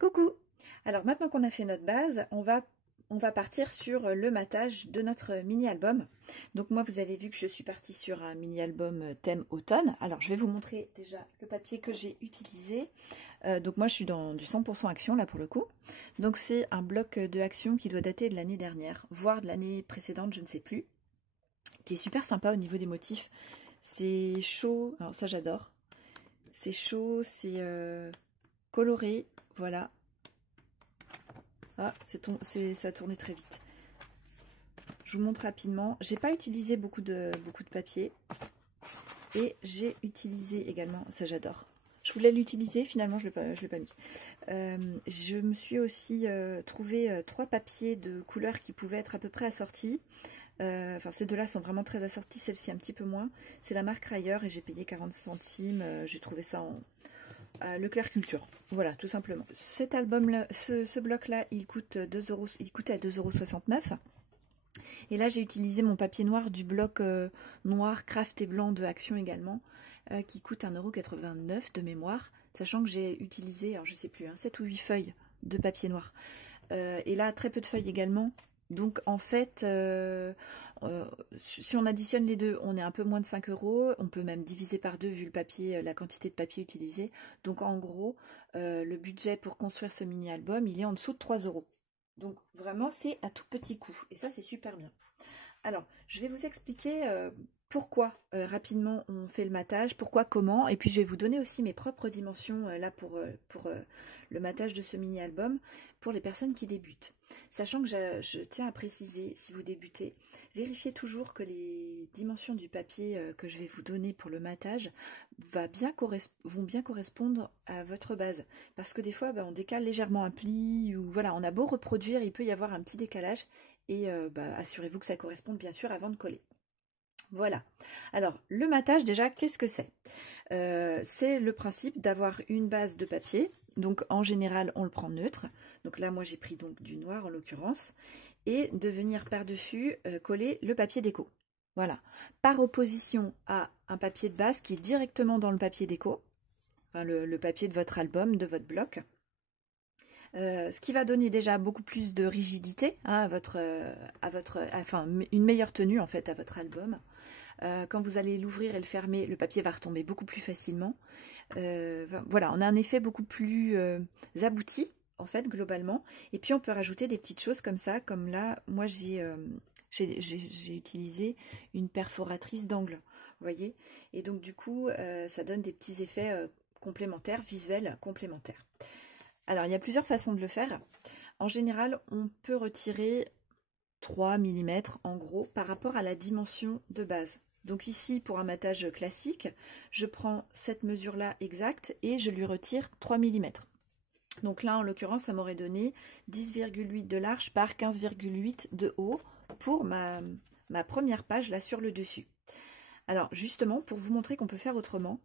Coucou! Alors maintenant qu'on a fait notre base, on va partir sur le matage de notre mini-album. Donc moi, vous avez vu que je suis partie sur un mini-album thème automne. Alors je vais vous montrer déjà le papier que j'ai utilisé. Donc moi, je suis dans du 100% action là pour le coup. Donc c'est un bloc de action qui doit dater de l'année dernière, voire de l'année précédente, je ne sais plus. Qui est super sympa au niveau des motifs. C'est chaud, alors ça j'adore. C'est chaud, c'est coloré, voilà. Ah, ça a tourné très vite. Je vous montre rapidement. J'ai pas utilisé beaucoup de papier. Et j'ai utilisé également, ça j'adore. Je voulais l'utiliser, finalement je l'ai pas mis. Je me suis aussi trouvé 3 papiers de couleurs qui pouvaient être à peu près assortis. Enfin, ces deux-là sont vraiment très assortis, celle-ci un petit peu moins. C'est la marque Rayer et j'ai payé 40 centimes. J'ai trouvé ça à Leclerc Culture. Voilà, tout simplement. Cet album-là, ce bloc-là, il coûtait 2,69 €. Et là, j'ai utilisé mon papier noir du bloc noir, craft et blanc de Action également, qui coûte 1,89 € de mémoire, sachant que j'ai utilisé, alors je sais plus, 7 ou 8 feuilles de papier noir. Et là, très peu de feuilles également. Donc en fait, si on additionne les deux, on est un peu moins de 5 €. On peut même diviser par deux vu le papier, la quantité de papier utilisé. Donc en gros, le budget pour construire ce mini-album, il est en dessous de 3 €. Donc vraiment, c'est à tout petit coût. Et ça, c'est super bien. Alors, je vais vous expliquer pourquoi rapidement on fait le matage, pourquoi, comment, et puis je vais vous donner aussi mes propres dimensions là pour le matage de ce mini-album pour les personnes qui débutent. Sachant que je tiens à préciser, si vous débutez, vérifiez toujours que les dimensions du papier que je vais vous donner pour le matage vont bien correspondre à votre base. Parce que des fois, on décale légèrement un pli, ou voilà, on a beau reproduire, il peut y avoir un petit décalage. Et assurez-vous que ça corresponde bien sûr avant de coller. Voilà. Alors, le matage, déjà, qu'est-ce que c'est? C'est le principe d'avoir une base de papier. Donc, en général, on le prend neutre. Donc là, moi, j'ai pris donc du noir, en l'occurrence. Et de venir par-dessus coller le papier déco. Voilà. Par opposition à un papier de base qui est directement dans le papier déco. Enfin, le papier de votre album, de votre bloc. Ce qui va donner déjà beaucoup plus de rigidité à enfin une meilleure tenue en fait à votre album. Quand vous allez l'ouvrir et le fermer, le papier va retomber beaucoup plus facilement. Voilà, on a un effet beaucoup plus abouti en fait globalement. Et puis on peut rajouter des petites choses comme ça, comme là, moi j'ai utilisé une perforatrice d'angle, vous voyez. Et donc du coup, ça donne des petits effets complémentaires, visuels complémentaires. Alors, il y a plusieurs façons de le faire. En général, on peut retirer 3 mm en gros par rapport à la dimension de base. Donc ici, pour un matage classique, je prends cette mesure-là exacte et je lui retire 3 mm. Donc là, en l'occurrence, ça m'aurait donné 10,8 de large par 15,8 de haut pour ma première page là sur le dessus. Alors justement, pour vous montrer qu'on peut faire autrement,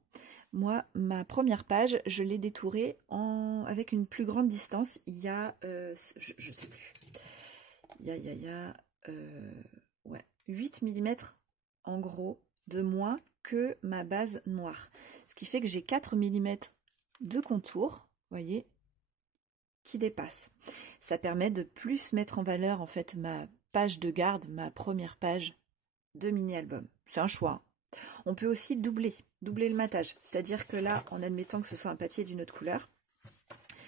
moi, ma première page, je l'ai détourée avec une plus grande distance. Il y a, je sais plus, il y a 8 mm en gros de moins que ma base noire. Ce qui fait que j'ai 4 mm de contour, vous voyez, qui dépassent. Ça permet de plus mettre en valeur en fait ma page de garde, ma première page de mini-album. C'est un choix. On peut aussi doubler le matage, c'est-à-dire que là, en admettant que ce soit un papier d'une autre couleur,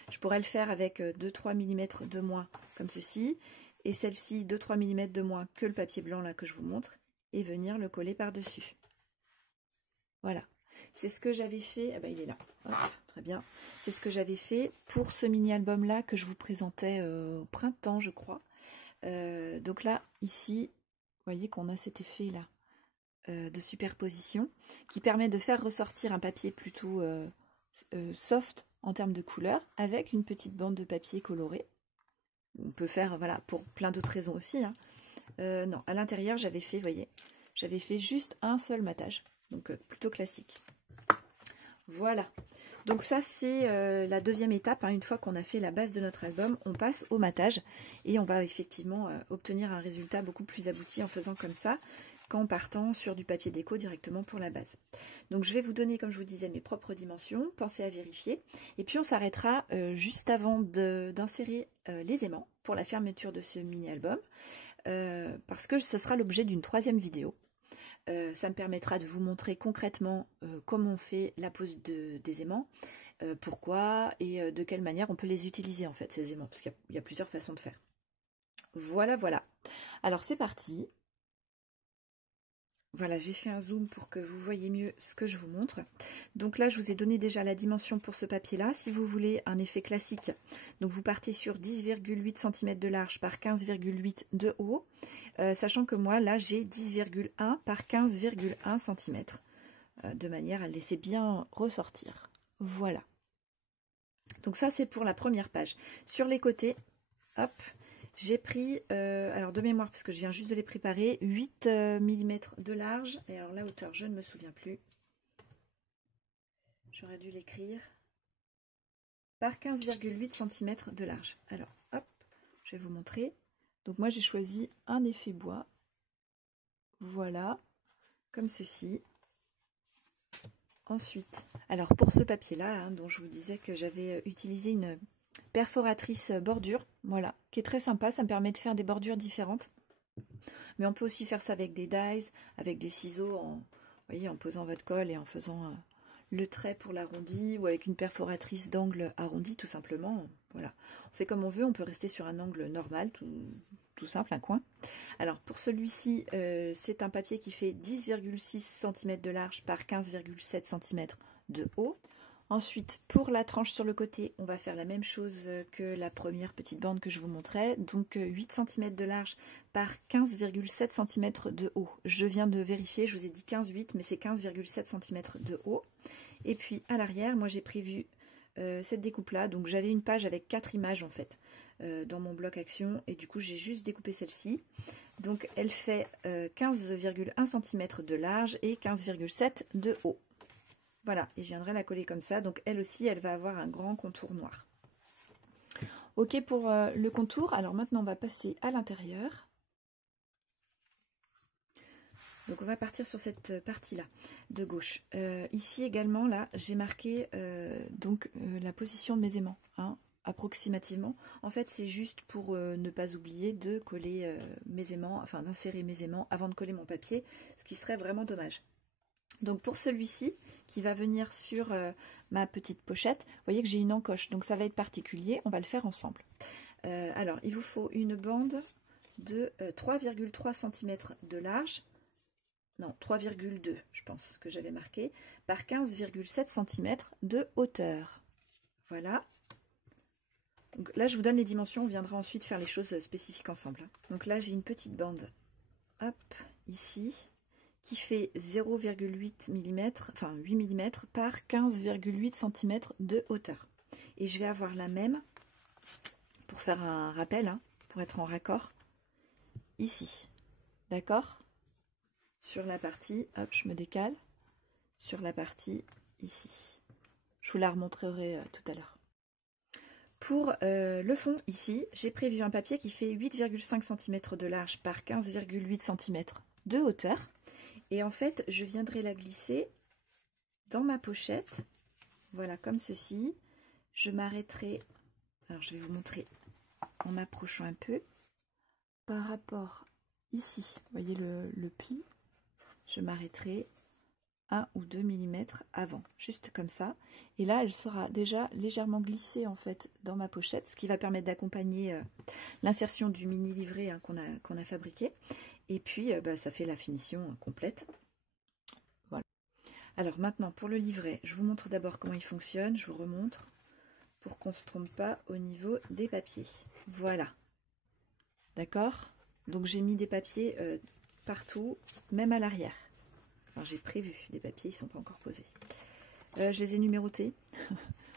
je pourrais le faire avec 2-3 mm de moins, comme ceci, et celle-ci 2-3 mm de moins que le papier blanc là que je vous montre, et venir le coller par-dessus. Voilà, c'est ce que j'avais fait, ah ben il est là, hop, très bien, c'est ce que j'avais fait pour ce mini-album là que je vous présentais au printemps, je crois. Donc là, ici, vous voyez qu'on a cet effet là de superposition qui permet de faire ressortir un papier plutôt soft en termes de couleur avec une petite bande de papier coloré. On peut faire voilà pour plein d'autres raisons aussi. Non, à l'intérieur j'avais fait, voyez, j'avais fait juste un seul matage, donc plutôt classique. Voilà. Donc ça c'est la deuxième étape, hein. Une fois qu'on a fait la base de notre album, on passe au matage et on va effectivement obtenir un résultat beaucoup plus abouti en faisant comme ça qu'en partant sur du papier déco directement pour la base. Donc je vais vous donner, comme je vous disais, mes propres dimensions, pensez à vérifier. Et puis on s'arrêtera juste avant d'insérer les aimants pour la fermeture de ce mini-album, parce que ce sera l'objet d'une 3e vidéo. Ça me permettra de vous montrer concrètement comment on fait la pose des aimants, pourquoi et de quelle manière on peut les utiliser en fait, ces aimants, parce qu'il y a plusieurs façons de faire. Voilà, voilà. Alors c'est parti. Voilà, j'ai fait un zoom pour que vous voyez mieux ce que je vous montre. Donc là, je vous ai donné déjà la dimension pour ce papier-là. Si vous voulez un effet classique, donc vous partez sur 10,8 cm de large par 15,8 de haut, sachant que moi, là, j'ai 10,1 par 15,1 cm, de manière à le laisser bien ressortir. Voilà. Donc ça, c'est pour la première page. Sur les côtés, hop, j'ai pris, alors de mémoire, parce que je viens juste de les préparer, 8 mm de large. Et alors la hauteur, je ne me souviens plus. J'aurais dû l'écrire. Par 15,8 cm de large. Alors, hop, je vais vous montrer. Donc moi, j'ai choisi un effet bois. Voilà, comme ceci. Ensuite, alors pour ce papier-là, hein, dont je vous disais que j'avais utilisé une perforatrice bordure, voilà, qui est très sympa, ça me permet de faire des bordures différentes. Mais on peut aussi faire ça avec des dies, avec des ciseaux, vous voyez, en posant votre colle et en faisant le trait pour l'arrondi, ou avec une perforatrice d'angle arrondi, tout simplement. Voilà, on fait comme on veut, on peut rester sur un angle normal, tout simple, un coin. Alors pour celui-ci, c'est un papier qui fait 10,6 cm de large par 15,7 cm de haut. Ensuite, pour la tranche sur le côté, on va faire la même chose que la première petite bande que je vous montrais. Donc 8 cm de large par 15,7 cm de haut. Je viens de vérifier, je vous ai dit 15,8, mais c'est 15,7 cm de haut. Et puis à l'arrière, moi j'ai prévu cette découpe-là. Donc j'avais une page avec 4 images en fait dans mon bloc action. Et du coup, j'ai juste découpé celle-ci. Donc elle fait 15,1 cm de large et 15,7 de haut. Voilà, et je viendrai la coller comme ça. Donc elle aussi, elle va avoir un grand contour noir. Ok pour le contour. Alors maintenant, on va passer à l'intérieur. Donc on va partir sur cette partie-là de gauche. Ici également, là, j'ai marqué la position de mes aimants, hein, approximativement. En fait, c'est juste pour ne pas oublier de coller mes aimants, enfin d'insérer mes aimants avant de coller mon papier, ce qui serait vraiment dommage. Donc pour celui-ci, qui va venir sur ma petite pochette, vous voyez que j'ai une encoche, donc ça va être particulier, on va le faire ensemble. Alors, il vous faut une bande de 3,3 cm de large, non, 3,2 je pense que j'avais marqué, par 15,7 cm de hauteur. Voilà. Donc là, je vous donne les dimensions, on viendra ensuite faire les choses spécifiques ensemble. Donc là, j'ai une petite bande, hop, ici, qui fait 0,8 mm, enfin 8 mm par 15,8 cm de hauteur. Et je vais avoir la même, pour faire un rappel, hein, pour être en raccord, ici. D'accord? Sur la partie, hop, je me décale, sur la partie ici. Je vous la remontrerai tout à l'heure. Pour le fond, ici, j'ai prévu un papier qui fait 8,5 cm de large par 15,8 cm de hauteur. Et en fait, je viendrai la glisser dans ma pochette, voilà, comme ceci. Je m'arrêterai, alors je vais vous montrer en m'approchant un peu, par rapport ici, vous voyez le pli, je m'arrêterai 1 ou 2 mm avant, juste comme ça. Et là, elle sera déjà légèrement glissée en fait dans ma pochette, ce qui va permettre d'accompagner l'insertion du mini livret hein, qu'on a fabriqué. Et puis, ça fait la finition complète. Voilà. Alors maintenant, pour le livret, je vous montre d'abord comment il fonctionne. Je vous remontre pour qu'on ne se trompe pas au niveau des papiers. Voilà. D'accord? Donc, j'ai mis des papiers partout, même à l'arrière. Alors, j'ai prévu des papiers, ils ne sont pas encore posés. Je les ai numérotés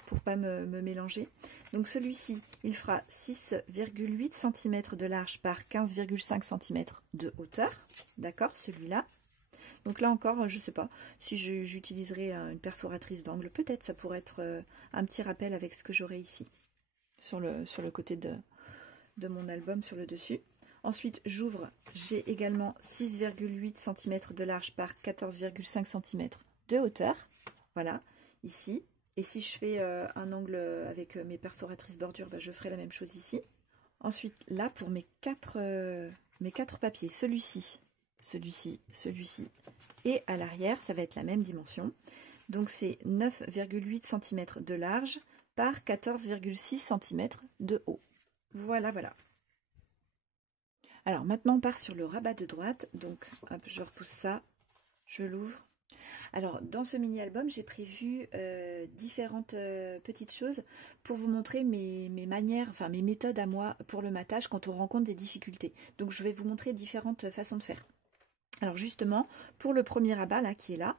pour pas me mélanger. Donc celui-ci, il fera 6,8 cm de large par 15,5 cm de hauteur. D'accord, celui-là. Donc là encore, je ne sais pas si j'utiliserai une perforatrice d'angle. Peut-être ça pourrait être un petit rappel avec ce que j'aurai ici, sur le côté de mon album, sur le dessus. Ensuite, j'ouvre, j'ai également 6,8 cm de large par 14,5 cm de hauteur. Voilà, ici. Et si je fais un angle avec mes perforatrices bordure, bah, je ferai la même chose ici. Ensuite, là, pour mes quatre papiers, celui-ci, celui-ci, celui-ci, et à l'arrière, ça va être la même dimension. Donc, c'est 9,8 cm de large par 14,6 cm de haut. Voilà, voilà. Alors, maintenant, on part sur le rabat de droite. Donc, hop, je repousse ça, je l'ouvre. Alors, dans ce mini-album, j'ai prévu différentes petites choses pour vous montrer mes manières, enfin mes méthodes à moi pour le matage quand on rencontre des difficultés. Donc, je vais vous montrer différentes façons de faire. Alors justement, pour le premier rabat là qui est là,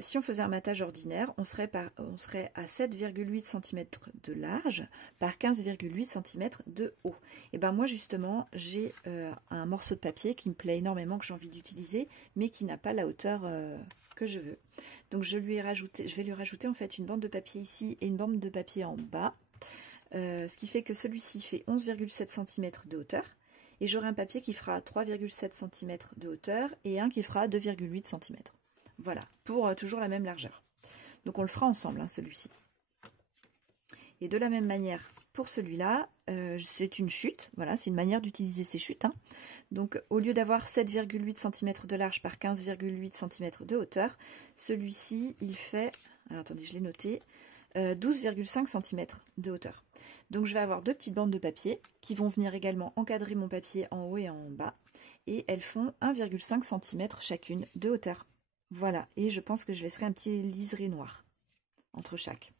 si on faisait un matage ordinaire, on serait à 7,8 cm de large par 15,8 cm de haut. Et ben moi justement, j'ai un morceau de papier qui me plaît énormément, que j'ai envie d'utiliser, mais qui n'a pas la hauteur que je veux. Donc je vais lui rajouter en fait une bande de papier ici et une bande de papier en bas. Ce qui fait que celui-ci fait 11,7 cm de hauteur. Et j'aurai un papier qui fera 3,7 cm de hauteur et un qui fera 2,8 cm. Voilà, pour toujours la même largeur. Donc on le fera ensemble, hein, celui-ci. Et de la même manière, pour celui-là, c'est une chute. Voilà, c'est une manière d'utiliser ces chutes. Hein. Donc au lieu d'avoir 7,8 cm de large par 15,8 cm de hauteur, celui-ci, il fait, alors attendez, je l'ai noté, 12,5 cm de hauteur. Donc je vais avoir deux petites bandes de papier qui vont venir également encadrer mon papier en haut et en bas. Et elles font 1,5 cm chacune de hauteur. Voilà, et je pense que je laisserai un petit liseré noir entre chaque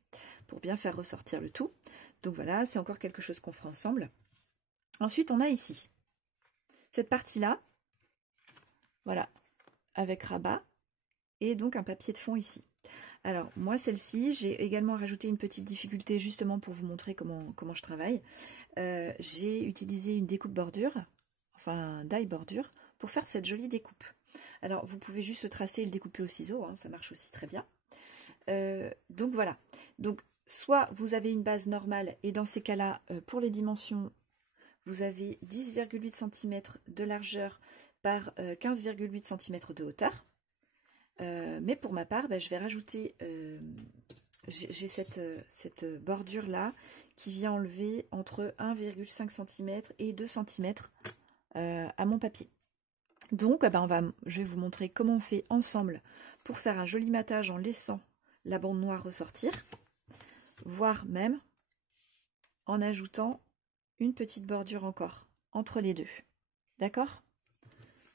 pour bien faire ressortir le tout. Donc voilà, c'est encore quelque chose qu'on fera ensemble. Ensuite, on a ici cette partie-là, voilà, avec rabat et donc un papier de fond ici. Alors, moi, celle-ci, j'ai également rajouté une petite difficulté justement pour vous montrer comment je travaille. J'ai utilisé une découpe bordure, enfin die bordure, pour faire cette jolie découpe. Alors, vous pouvez juste tracer et le découper au ciseau, hein, ça marche aussi très bien. Donc, voilà. Donc, soit vous avez une base normale, et dans ces cas-là, pour les dimensions, vous avez 10,8 cm de largeur par 15,8 cm de hauteur. Mais pour ma part, je vais rajouter, j'ai cette bordure là qui vient enlever entre 1,5 cm et 2 cm à mon papier. Donc je vais vous montrer comment on fait ensemble pour faire un joli matage en laissant la bande noire ressortir, voire même en ajoutant une petite bordure encore entre les deux. D'accord?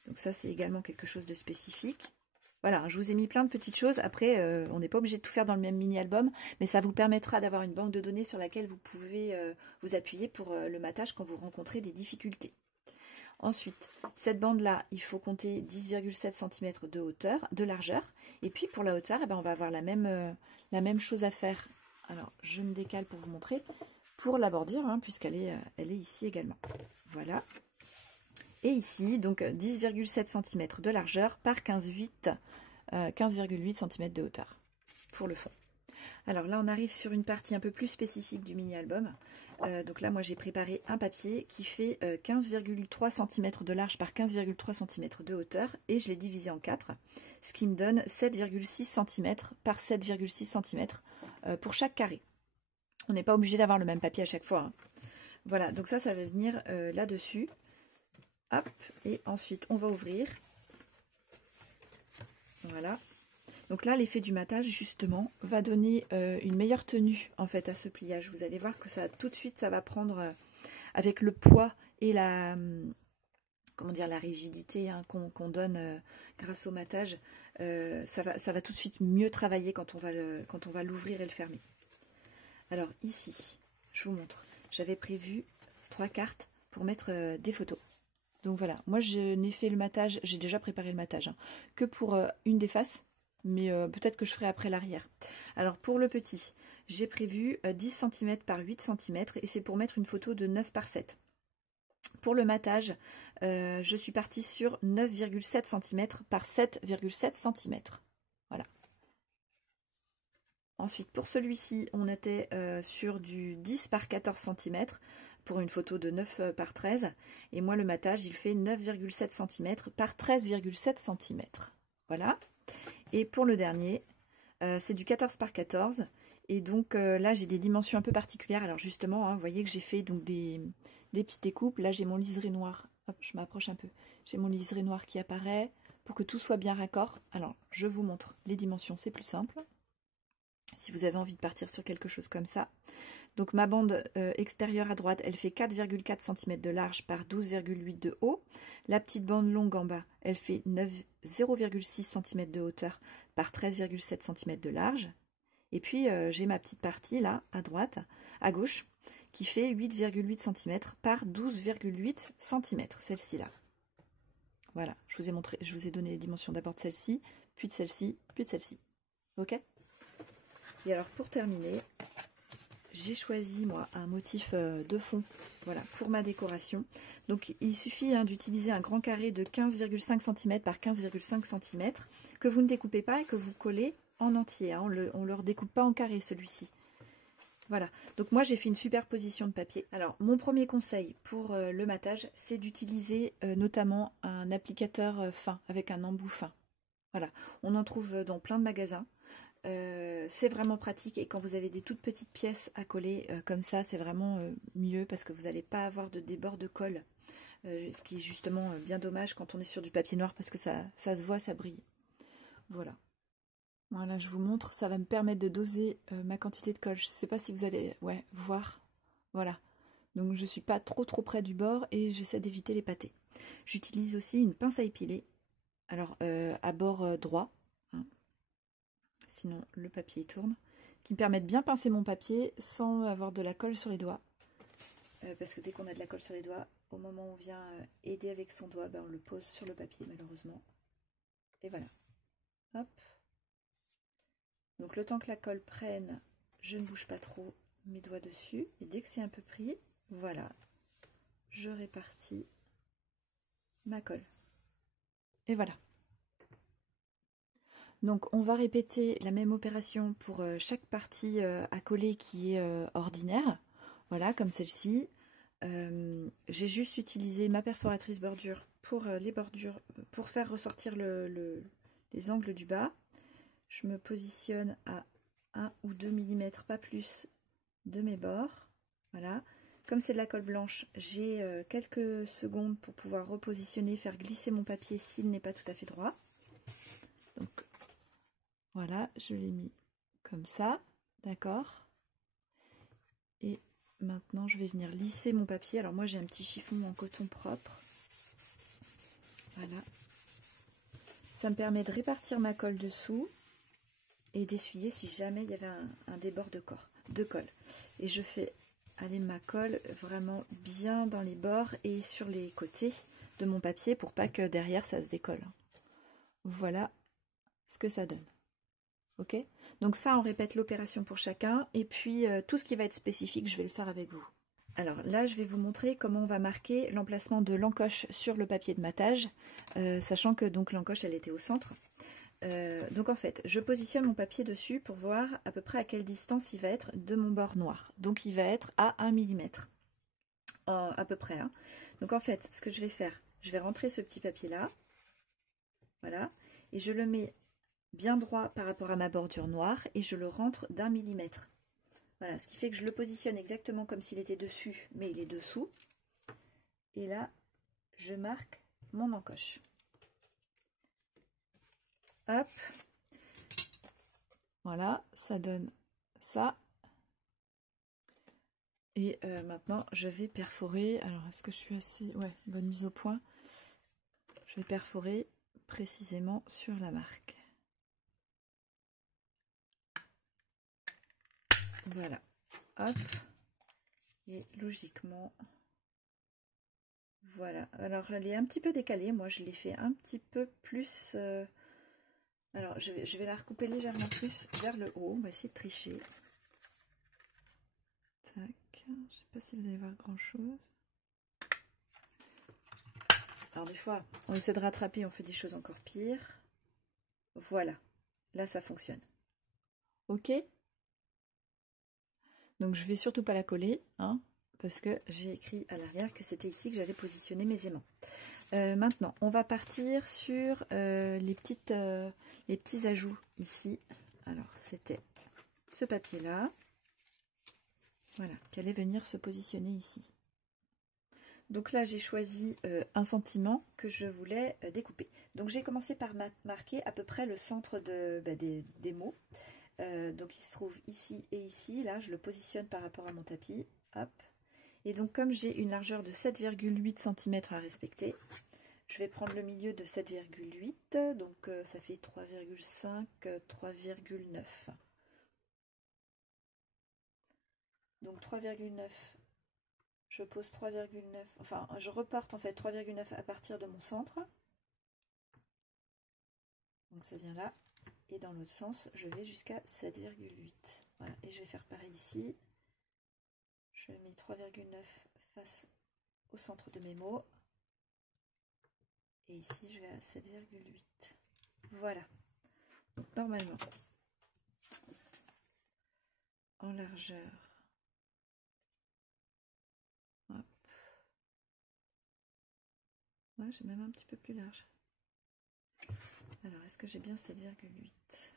Donc ça, c'est également quelque chose de spécifique. Voilà, je vous ai mis plein de petites choses. Après, on n'est pas obligé de tout faire dans le même mini-album, mais ça vous permettra d'avoir une banque de données sur laquelle vous pouvez vous appuyer pour le matage quand vous rencontrez des difficultés. Ensuite, cette bande-là, il faut compter 10,7 cm de hauteur, de largeur. Et puis pour la hauteur, on va avoir la même chose à faire. Alors, je me décale pour vous montrer. Pour la bordure, hein, puisqu'elle elle est ici également. Voilà. Et ici, donc 10,7 cm de largeur par 15,8 cm de hauteur pour le fond. Alors là, on arrive sur une partie un peu plus spécifique du mini-album. Donc là, moi, j'ai préparé un papier qui fait 15,3 cm de large par 15,3 cm de hauteur et je l'ai divisé en 4, ce qui me donne 7,6 cm par 7,6 cm pour chaque carré. On n'est pas obligé d'avoir le même papier à chaque fois. Hein. Voilà, donc ça va venir là-dessus. Hop, et ensuite on va ouvrir. Voilà. Donc là, l'effet du matage, justement, va donner une meilleure tenue, en fait, à ce pliage. Vous allez voir que ça, tout de suite, ça va prendre, avec le poids et la, la rigidité hein, qu'on donne grâce au matage, ça va tout de suite mieux travailler quand on va l'ouvrir et le fermer. Alors ici, je vous montre, j'avais prévu 3 cartes pour mettre des photos. Donc voilà, moi je n'ai fait le matage, j'ai déjà préparé le matage, hein, que pour une des faces, mais peut-être que je ferai après l'arrière. Alors pour le petit, j'ai prévu 10 cm par 8 cm et c'est pour mettre une photo de 9 par 7. Pour le matage, je suis partie sur 9,7 cm par 7,7 cm. Voilà. Ensuite, pour celui-ci, on était sur du 10 par 14 cm pour une photo de 9 par 13. Et moi, le matage, il fait 9,7 cm par 13,7 cm. Voilà. Et pour le dernier, c'est du 14 par 14. Et donc là, j'ai des dimensions un peu particulières. Alors justement, hein, vous voyez que j'ai fait donc des petites découpes. Là, j'ai mon liseré noir. Hop, je m'approche un peu. J'ai mon liseré noir qui apparaît pour que tout soit bien raccord. Alors, je vous montre les dimensions, c'est plus simple. Si vous avez envie de partir sur quelque chose comme ça. Donc ma bande extérieure à droite, elle fait 4,4 cm de large par 12,8 de haut. La petite bande longue en bas, elle fait 0,6 cm de hauteur par 13,7 cm de large. Et puis j'ai ma petite partie là, à droite, à gauche, qui fait 8,8 cm par 12,8 cm, celle-ci là. Voilà, je vous ai donné les dimensions d'abord de celle-ci, puis de celle-ci, puis de celle-ci. Ok? Et alors pour terminer, j'ai choisi moi un motif de fond, voilà, pour ma décoration. Donc il suffit d'utiliser un grand carré de 15,5 cm par 15,5 cm que vous ne découpez pas et que vous collez en entier. Hein. On ne le redécoupe pas en carré celui-ci. Voilà, donc moi j'ai fait une superposition de papier. Alors mon premier conseil pour le matage, c'est d'utiliser notamment un applicateur fin avec un embout fin. Voilà, on en trouve dans plein de magasins. C'est vraiment pratique et quand vous avez des toutes petites pièces à coller comme ça, c'est vraiment mieux parce que vous n'allez pas avoir de débord de colle, ce qui est justement bien dommage quand on est sur du papier noir parce que ça se voit, ça brille. Voilà. Voilà, je vous montre, ça va me permettre de doser ma quantité de colle. Je ne sais pas si vous allez voir. Voilà. Donc je ne suis pas trop près du bord et j'essaie d'éviter les pâtés. J'utilise aussi une pince à épiler, alors à bord droit. Hein. Sinon le papier tourne, qui me permet de bien pincer mon papier sans avoir de la colle sur les doigts. Parce que dès qu'on a de la colle sur les doigts, au moment où on vient aider avec son doigt, on le pose sur le papier malheureusement. Et voilà. Hop. Donc le temps que la colle prenne, je ne bouge pas trop mes doigts dessus. Et dès que c'est un peu pris, voilà, je répartis ma colle. Et voilà. Donc on va répéter la même opération pour chaque partie à coller qui est ordinaire. Voilà, comme celle-ci. J'ai juste utilisé ma perforatrice bordure pour les bordures, pour faire ressortir les angles du bas. Je me positionne à 1 ou 2 mm, pas plus, de mes bords. Voilà. Comme c'est de la colle blanche, j'ai quelques secondes pour pouvoir repositionner, faire glisser mon papier s'il n'est pas tout à fait droit. Donc voilà, je l'ai mis comme ça, d'accord. Et maintenant, je vais venir lisser mon papier. Alors moi, j'ai un petit chiffon en coton propre. Voilà. Ça me permet de répartir ma colle dessous et d'essuyer si jamais il y avait un débord de colle. Et je fais aller ma colle vraiment bien dans les bords et sur les côtés de mon papier pour pas que derrière ça se décolle. Voilà ce que ça donne. Ok, donc ça on répète l'opération pour chacun et puis tout ce qui va être spécifique je vais le faire avec vous. Alors là je vais vous montrer comment on va marquer l'emplacement de l'encoche sur le papier de matage, sachant que donc l'encoche elle était au centre. Donc en fait je positionne mon papier dessus pour voir à peu près à quelle distance il va être de mon bord noir. Donc il va être à 1 mm à peu près. Hein. Donc en fait ce que je vais faire, je vais rentrer ce petit papier là, voilà, et je le mets bien droit par rapport à ma bordure noire et je le rentre d'1 millimètre. Voilà, ce qui fait que je le positionne exactement comme s'il était dessus, mais il est dessous. Et là, je marque mon encoche. Hop. Voilà, ça donne ça. Et maintenant, je vais perforer. Alors, est-ce que je suis assez... Ouais, bonne mise au point. Je vais perforer précisément sur la marque. Voilà, hop, et logiquement, voilà. Alors elle est un petit peu décalée, moi je l'ai fait un petit peu plus, alors je vais la recouper légèrement plus vers le haut, on va essayer de tricher. Tac, je sais pas si vous allez voir grand chose. Alors des fois, on essaie de rattraper, on fait des choses encore pires. Voilà, là ça fonctionne. Ok. Donc je vais surtout pas la coller, hein, parce que j'ai écrit à l'arrière que c'était ici que j'allais positionner mes aimants. Maintenant, on va partir sur les petits ajouts ici. Alors, c'était ce papier-là, voilà, qui allait venir se positionner ici. Donc là, j'ai choisi un sentiment que je voulais découper. Donc j'ai commencé par marquer à peu près le centre des mots. Donc il se trouve ici et ici. Là, je le positionne par rapport à mon tapis. Hop. Et donc comme j'ai une largeur de 7,8 cm à respecter, je vais prendre le milieu de 7,8. Donc ça fait 3,5, 3,9. Donc 3,9. Je pose 3,9, enfin je reporte en fait 3,9 à partir de mon centre. Donc ça vient là. Et dans l'autre sens, je vais jusqu'à 7,8. Voilà, et je vais faire pareil ici. Je mets 3,9 face au centre de mes mots. Et ici, je vais à 7,8. Voilà. Donc normalement, en largeur, hop. Ouais, j'ai même un petit peu plus large. Alors, est-ce que j'ai bien 7,8?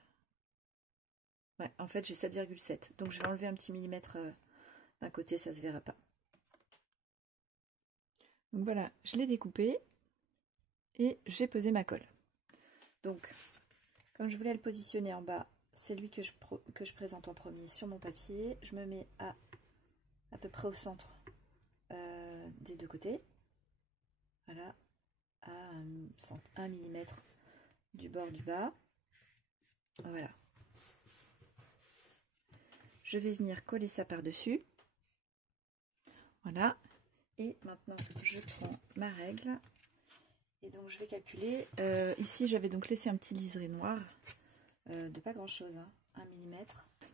Ouais, en fait, j'ai 7,7. Donc, je vais enlever un petit millimètre d'un côté, ça se verra pas. Donc voilà, je l'ai découpé et j'ai posé ma colle. Donc, comme je voulais le positionner en bas, c'est lui que je présente en premier sur mon papier. Je me mets à peu près au centre des deux côtés. Voilà, à 1 mm du bord du bas. Voilà. Je vais venir coller ça par-dessus. Voilà. Et maintenant, je prends ma règle. Et donc, je vais calculer. Ici, j'avais donc laissé un petit liseré noir. De pas grand-chose, hein, 1 mm.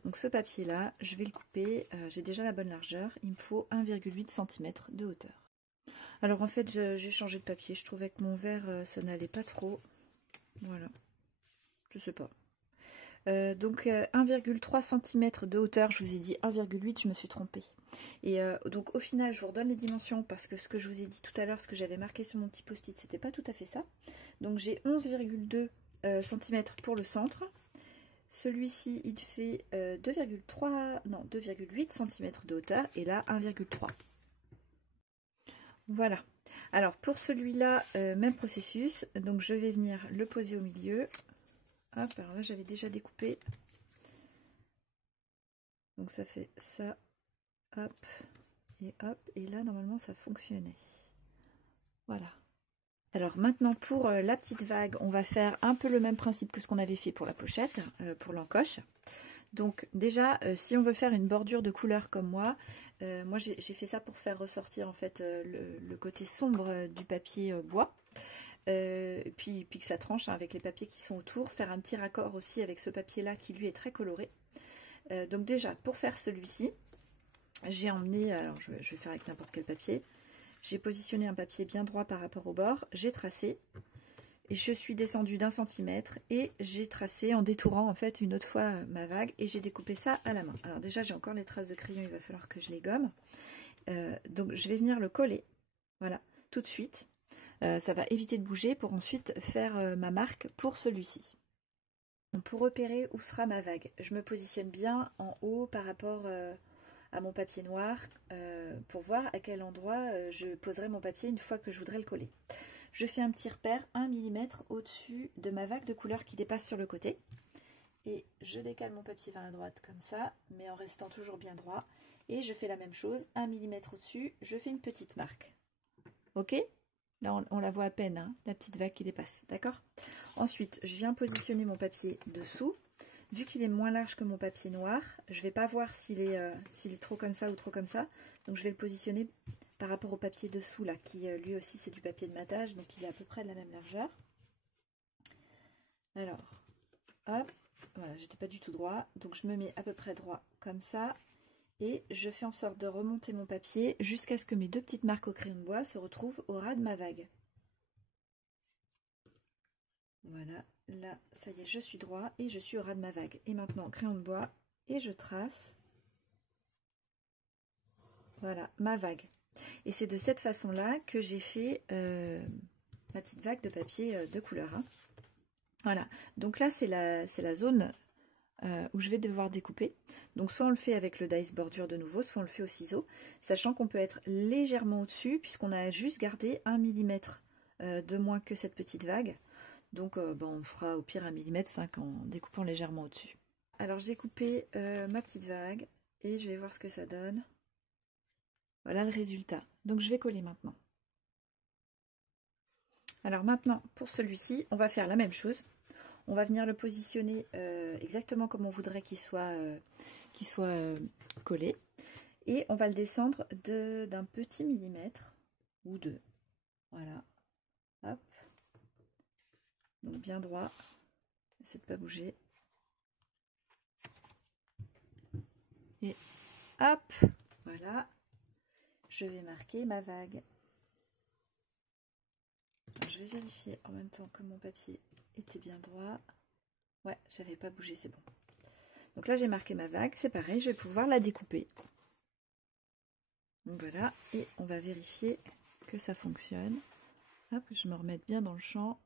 Donc, ce papier-là, je vais le couper. J'ai déjà la bonne largeur. Il me faut 1,8 cm de hauteur. Alors, en fait, j'ai changé de papier. Je trouvais que mon verre, ça n'allait pas trop. Voilà. Je sais pas. Donc 1,3 cm de hauteur, je vous ai dit 1,8, je me suis trompée. Et donc au final, je vous redonne les dimensions parce que ce que je vous ai dit tout à l'heure, ce que j'avais marqué sur mon petit post-it, c'était pas tout à fait ça. Donc j'ai 11,2 cm pour le centre. Celui-ci, il fait 2,8 cm de hauteur et là 1,3. Voilà. Alors pour celui-là, même processus. Donc je vais venir le poser au milieu. Hop, alors là j'avais déjà découpé. Donc ça fait ça, hop, et là normalement ça fonctionnait. Voilà. Alors maintenant pour la petite vague, on va faire un peu le même principe que ce qu'on avait fait pour la pochette, pour l'encoche. Donc déjà, si on veut faire une bordure de couleur comme moi j'ai fait ça pour faire ressortir en fait le côté sombre du papier bois. Puis que ça tranche hein, avec les papiers qui sont autour, faire un petit raccord aussi avec ce papier là qui lui est très coloré. Donc déjà pour faire celui-ci, j'ai emmené, alors je vais faire avec n'importe quel papier, j'ai positionné un papier bien droit par rapport au bord, j'ai tracé et je suis descendue d'1 centimètre et j'ai tracé en détourant en fait une autre fois ma vague et j'ai découpé ça à la main. Alors déjà j'ai encore les traces de crayon, il va falloir que je les gomme. Donc je vais venir le coller, voilà, tout de suite. Ça va éviter de bouger pour ensuite faire ma marque pour celui-ci. Pour repérer où sera ma vague, je me positionne bien en haut par rapport à mon papier noir pour voir à quel endroit je poserai mon papier une fois que je voudrais le coller. Je fais un petit repère 1 mm au-dessus de ma vague de couleur qui dépasse sur le côté. Et je décale mon papier vers la droite comme ça, mais en restant toujours bien droit. Et je fais la même chose, 1 mm au-dessus, je fais une petite marque. Ok ? Là, on la voit à peine, hein, la petite vague qui dépasse, d'accord? Ensuite, je viens positionner mon papier dessous. Vu qu'il est moins large que mon papier noir, je ne vais pas voir s'il est trop comme ça ou trop comme ça. Donc, je vais le positionner par rapport au papier dessous, là, qui lui aussi, c'est du papier de matage. Donc, il est à peu près de la même largeur. Alors, hop, voilà, j'étais pas du tout droit. Donc, je me mets à peu près droit comme ça. Et je fais en sorte de remonter mon papier jusqu'à ce que mes deux petites marques au crayon de bois se retrouvent au ras de ma vague. Voilà, là, ça y est, je suis droit et je suis au ras de ma vague. Et maintenant, crayon de bois, et je trace. voilà, ma vague. Et c'est de cette façon-là que j'ai fait ma petite vague de papier de couleur. Hein. Voilà, donc là c'est la zone où je vais devoir découper. Donc soit on le fait avec le dice bordure de nouveau, soit on le fait au ciseau, sachant qu'on peut être légèrement au-dessus, puisqu'on a juste gardé 1 mm de moins que cette petite vague. Donc on fera au pire 1 mm 5 en découpant légèrement au-dessus. Alors j'ai coupé ma petite vague, et je vais voir ce que ça donne. Voilà le résultat. Donc je vais coller maintenant. Alors maintenant, pour celui-ci, on va faire la même chose. On va venir le positionner exactement comme on voudrait qu'il soit collé. Et on va le descendre d'un petit millimètre ou deux. Voilà. Hop. Donc bien droit. Essayez de ne pas bouger. Et hop. Voilà. Je vais marquer ma vague. Alors, je vais vérifier en même temps que mon papier était bien droit. Ouais, j'avais pas bougé, c'est bon. Donc là, j'ai marqué ma vague. C'est pareil, je vais pouvoir la découper. Donc voilà, et on va vérifier que ça fonctionne. Hop, je me remette bien dans le champ.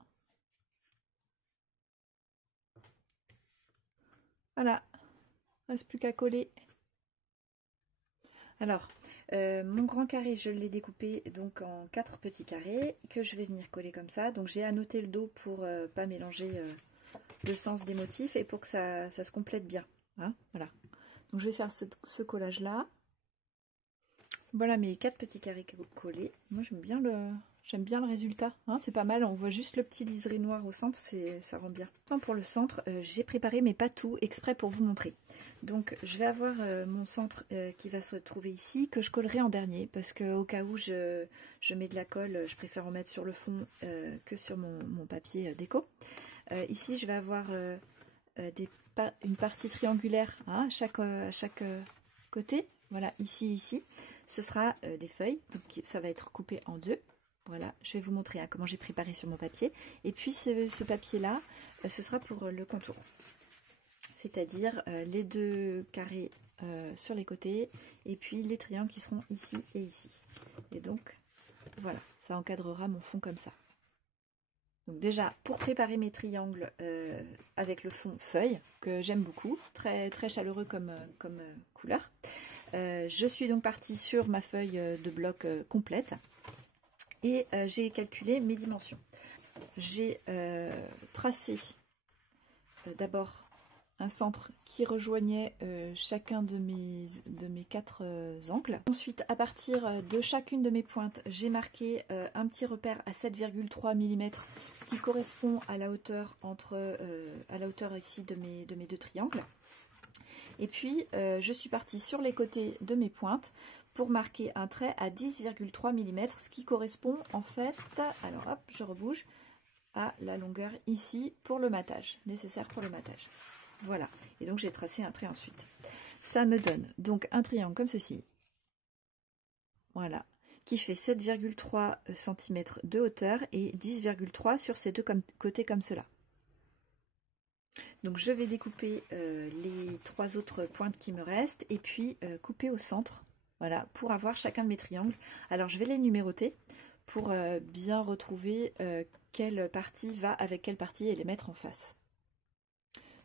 Voilà, reste plus qu'à coller. Alors, mon grand carré, je l'ai découpé donc en 4 petits carrés que je vais venir coller comme ça. Donc j'ai annoté le dos pour pas mélanger le sens des motifs et pour que ça se complète bien. Hein, voilà. Donc je vais faire ce collage là. Voilà mes 4 petits carrés collés. Moi j'aime bien le résultat. Hein, c'est pas mal. On voit juste le petit liseré noir au centre, ça rend bien. Pour le centre, j'ai préparé mais pas tout exprès pour vous montrer. Donc je vais avoir mon centre qui va se trouver ici, que je collerai en dernier, parce que au cas où je mets de la colle, je préfère en mettre sur le fond que sur mon papier déco. Ici je vais avoir une partie triangulaire hein, à chaque côté. Voilà, ici. Ce sera des feuilles, donc ça va être coupé en deux. Voilà, je vais vous montrer hein, comment j'ai préparé sur mon papier. Et puis ce papier-là, ce sera pour le contour. C'est-à-dire les 2 carrés sur les côtés et puis les triangles qui seront ici et ici. Et donc, voilà, ça encadrera mon fond comme ça. Donc déjà, pour préparer mes triangles avec le fond feuille, que j'aime beaucoup, très, très chaleureux comme couleur, je suis donc partie sur ma feuille de bloc complète et j'ai calculé mes dimensions. J'ai tracé d'abord un centre qui rejoignait chacun de mes 4 angles. Ensuite, à partir de chacune de mes pointes, j'ai marqué un petit repère à 7,3 mm, ce qui correspond à la hauteur ici de mes 2 triangles. Et puis, je suis partie sur les côtés de mes pointes pour marquer un trait à 10,3 mm, ce qui correspond en fait, alors hop, je rebouge, à la longueur ici pour le matage, nécessaire pour le matage. Voilà, et donc j'ai tracé un trait ensuite. Ça me donne donc un triangle comme ceci, voilà, qui fait 7,3 cm de hauteur et 10,3 sur ces 2 côtés comme cela. Donc je vais découper les 3 autres pointes qui me restent et puis couper au centre, voilà, pour avoir chacun de mes triangles. Alors je vais les numéroter pour bien retrouver quelle partie va avec quelle partie et les mettre en face.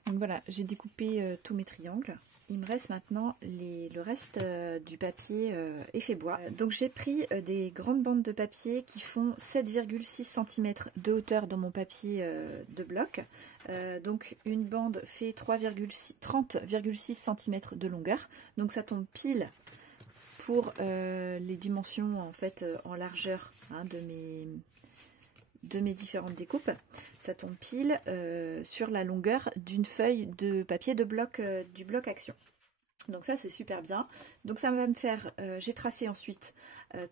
Donc voilà, j'ai découpé tous mes triangles. Il me reste maintenant le reste du papier effet bois. Donc j'ai pris des grandes bandes de papier qui font 7,6 cm de hauteur dans mon papier de bloc. Donc une bande fait 30,6 cm de longueur. Donc ça tombe pile pour les dimensions en fait en largeur hein, de mes différentes découpes. Ça tombe pile sur la longueur d'une feuille de papier de bloc du bloc action. Donc ça c'est super bien. Donc ça va me faire, j'ai tracé ensuite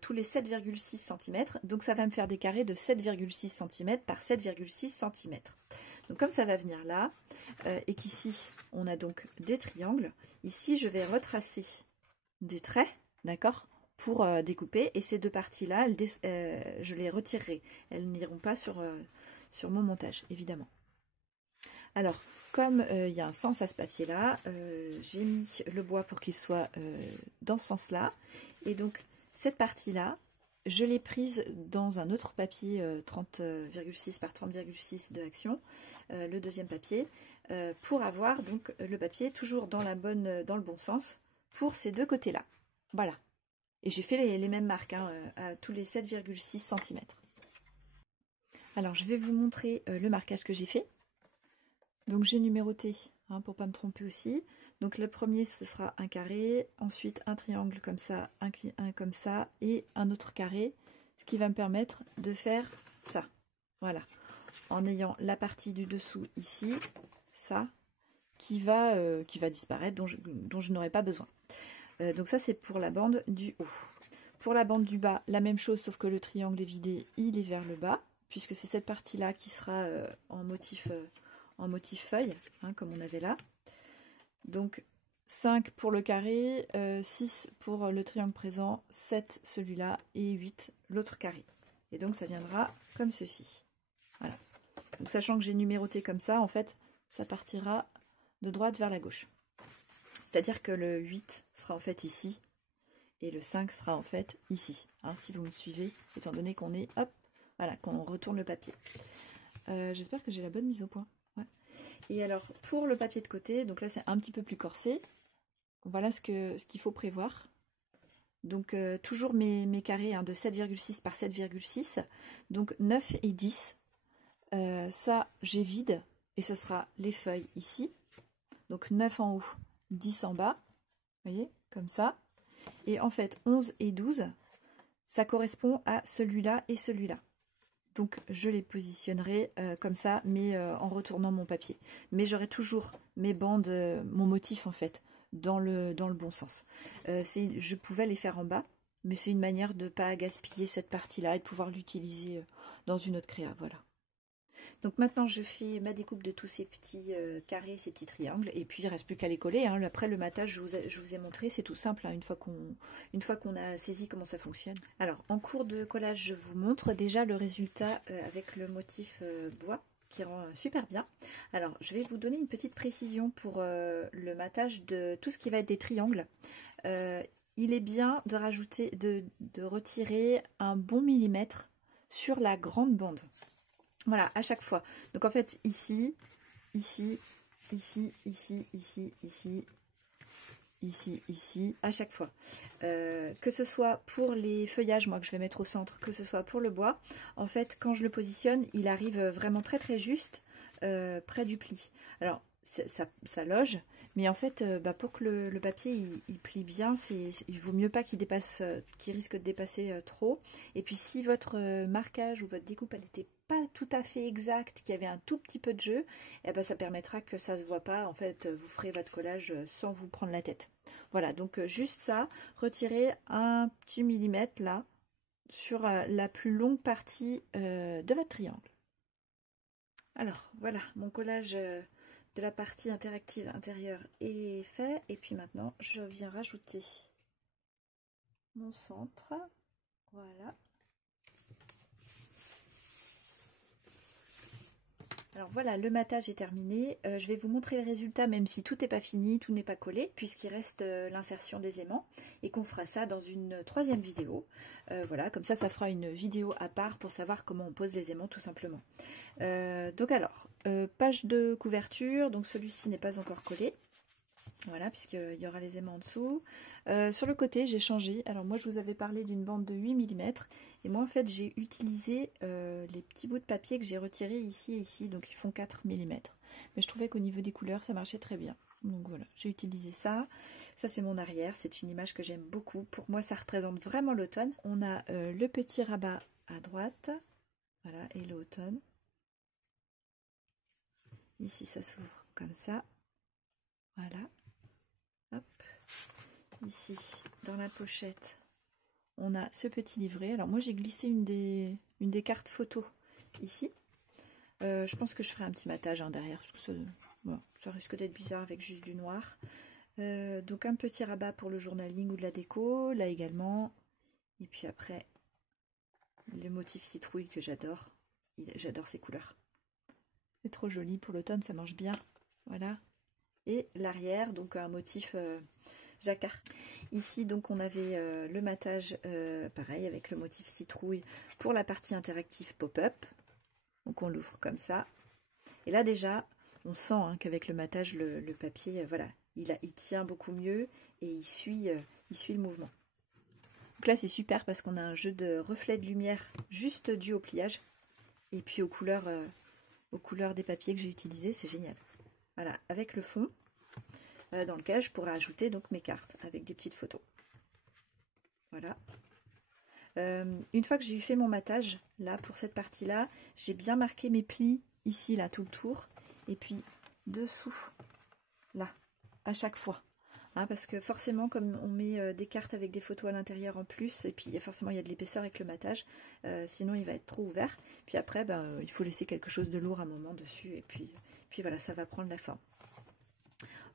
tous les 7,6 cm. Donc ça va me faire des carrés de 7,6 cm par 7,6 cm. Donc comme ça va venir là, et qu'ici on a donc des triangles, ici je vais retracer des traits, d'accord, pour découper, et ces 2 parties-là, je les retirerai. Elles n'iront pas sur mon montage, évidemment. Alors, comme il y a un sens à ce papier-là, j'ai mis le bois pour qu'il soit dans ce sens-là. Et donc cette partie-là, je l'ai prise dans un autre papier 30,6 par 30,6 de Action, le deuxième papier, pour avoir donc le papier toujours dans le bon sens pour ces deux côtés-là. Voilà. Et j'ai fait les mêmes marques hein, à tous les 7,6 cm. Alors je vais vous montrer le marquage que j'ai fait. Donc j'ai numéroté hein, pour ne pas me tromper aussi. Donc le premier ce sera un carré, ensuite un triangle comme ça, un comme ça et un autre carré, ce qui va me permettre de faire ça. Voilà, en ayant la partie du dessous ici, ça, qui va disparaître, dont je n'aurai pas besoin. Donc ça c'est pour la bande du haut. Pour la bande du bas, la même chose, sauf que le triangle est vidé, il est vers le bas, puisque c'est cette partie-là qui sera en motif feuille, hein, comme on avait là. Donc 5 pour le carré, 6 pour le triangle présent, 7 celui-là et 8 l'autre carré. Et donc ça viendra comme ceci. Voilà. Donc sachant que j'ai numéroté comme ça, en fait, ça partira de droite vers la gauche. C'est-à-dire que le 8 sera en fait ici, et le 5 sera en fait ici, hein, si vous me suivez, étant donné qu'on est, hop, voilà, qu'on retourne le papier. J'espère que j'ai la bonne mise au point. Ouais. Et alors, pour le papier de côté, donc là c'est un petit peu plus corsé, voilà ce qu'il faut prévoir. Donc toujours mes carrés hein, de 7,6 par 7,6, donc 9 et 10. Ça, j'ai vide, et ce sera les feuilles ici. Donc 9 en haut, 10 en bas, vous voyez, comme ça. Et en fait, 11 et 12, ça correspond à celui-là et celui-là. Donc, je les positionnerai comme ça, mais en retournant mon papier. Mais j'aurai toujours mes bandes, mon motif en fait, dans le bon sens. Je pouvais les faire en bas, mais c'est une manière de ne pas gaspiller cette partie-là et de pouvoir l'utiliser dans une autre créa, voilà. Donc maintenant je fais ma découpe de tous ces petits carrés, ces petits triangles, et puis il ne reste plus qu'à les coller. Hein. Après le matage, je vous ai montré, c'est tout simple, hein, une fois qu'on a saisi comment ça fonctionne. Alors en cours de collage, je vous montre déjà le résultat avec le motif bois, qui rend super bien. Alors je vais vous donner une petite précision pour le matage de tout ce qui va être des triangles. Il est bien de rajouter, de retirer un bon millimètre sur la grande bande. Voilà, à chaque fois. Donc en fait, ici, ici, ici, ici, ici, ici, ici, ici, à chaque fois. Que ce soit pour les feuillages, moi, que je vais mettre au centre, que ce soit pour le bois, en fait, quand je le positionne, il arrive vraiment très très juste près du pli. Alors, ça loge, mais en fait, pour que le papier il plie bien, il vaut mieux pas qu'il dépasse, qu'il risque de dépasser trop. Et puis si votre marquage ou votre découpe elle n'était pas tout à fait exacte, qu'il y avait un tout petit peu de jeu, et ben ça permettra que ça se voit pas. En fait, vous ferez votre collage sans vous prendre la tête. Voilà, donc juste ça, retirez un petit millimètre là sur la plus longue partie de votre triangle. Alors voilà, mon collage de la partie interactive intérieure est fait, et puis maintenant je viens rajouter mon centre. Voilà. Alors voilà, le matage est terminé. Je vais vous montrer le résultat, même si tout n'est pas fini, tout n'est pas collé, puisqu'il reste l'insertion des aimants, et qu'on fera ça dans une troisième vidéo. Voilà, comme ça fera une vidéo à part pour savoir comment on pose les aimants tout simplement. Donc alors, page de couverture, donc celui-ci n'est pas encore collé. Voilà, puisqu'il y aura les aimants en dessous. Sur le côté, j'ai changé. Alors moi, je vous avais parlé d'une bande de 8 mm. Et moi, en fait, j'ai utilisé les petits bouts de papier que j'ai retirés ici et ici. Donc, ils font 4 mm. Mais je trouvais qu'au niveau des couleurs, ça marchait très bien. Donc voilà, j'ai utilisé ça. Ça, c'est mon arrière. C'est une image que j'aime beaucoup. Pour moi, ça représente vraiment l'automne. On a le petit rabat à droite. Voilà, et l'automne. Ici, ça s'ouvre comme ça. Voilà. Hop. Ici, dans la pochette, on a ce petit livret. Alors moi, j'ai glissé une des cartes photos ici. Je pense que je ferai un petit matage derrière, parce que ça risque d'être bizarre avec juste du noir. Donc un petit rabat pour le journaling ou de la déco, là également. Et puis après, le motif citrouille que j'adore. J'adore ces couleurs. C'est trop joli pour l'automne, ça marche bien. Voilà. Et l'arrière, donc un motif jacquard. Ici donc on avait le matage pareil avec le motif citrouille pour la partie interactive pop-up. Donc on l'ouvre comme ça. Et là déjà on sent hein, qu'avec le matage le papier voilà, il tient beaucoup mieux et il suit le mouvement. Donc là c'est super parce qu'on a un jeu de reflets de lumière juste dû au pliage et puis aux couleurs des papiers que j'ai utilisés, c'est génial. Voilà, avec le fond dans lequel je pourrais ajouter donc mes cartes avec des petites photos. Voilà. Une fois que j'ai fait mon matage, là pour cette partie-là, j'ai bien marqué mes plis ici, là tout le tour, et puis dessous, là, à chaque fois. Hein, parce que forcément, comme on met des cartes avec des photos à l'intérieur en plus, et puis forcément il y a de l'épaisseur avec le matage, sinon il va être trop ouvert. Puis après, il faut laisser quelque chose de lourd un moment dessus, et puis voilà, ça va prendre la forme.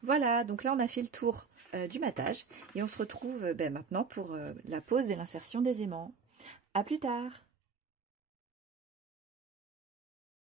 Voilà, donc là on a fait le tour du matage et on se retrouve maintenant pour la pose et l'insertion des aimants. A plus tard!